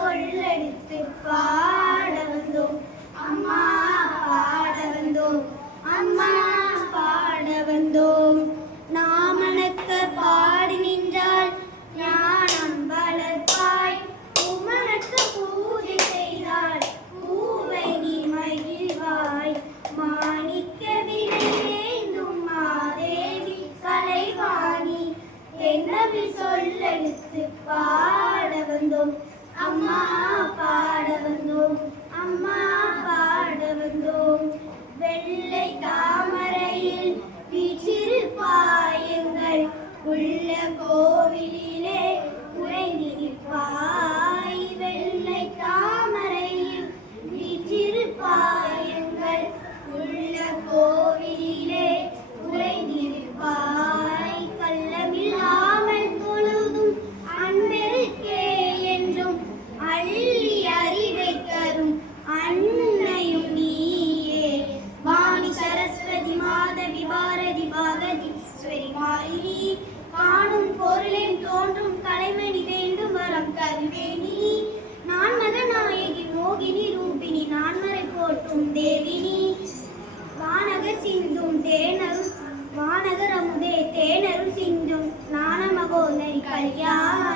சொல்லெடுத்து பாட வந்தோம் அம்மா பாட வந்தோம் அம்மா பாட வந்தோம். நாமணக்க பாடி நின்றால் ஞானம் வளர்ப்பாய், உமனக்க பூஜை செய்தால் பூவை நீ மகிழ்வாய். மாணிக்க விளையேந்தும் மாதேவி கலைவாணி, என்னவில் சொல்லெடுத்து பாட வந்தோம் அம்மா பாட வந்தோம் அம்மா பாட வந்தோம். வெள்ளை தாமரையில் வீற்றிருப்பாய், எங்கள் உள்ள கோவிலிலே உறைந்திருப்பாய். வெள்ளை தாமரையில் வீற்றிருப்பாய், எங்கள் உள்ள கோவிலிலே உறைந்திருப்பாய். கள்ளமில்லாமல் பொழுதும் அன்பெருக்கே என்றும் அள்ளி அறிவை தரும் அன்னையும் நீயே. வாணி சரஸ்வதி மாதவி பாரதி பாகதீஸ்வரி மாலினி, காணும் பொருளின் தோன்றும் கலைமணி வேண்டும் வரம் கருவேணி. நான் மகநாயகி மோகினி ரூபினி, நான்மறை போற்றும் தேவினி. வானகர் சிந்தும் தேனரும் வானகர் அமுதே தேனரும் சிந்தும் நாணமகோதரி கல்யாணி.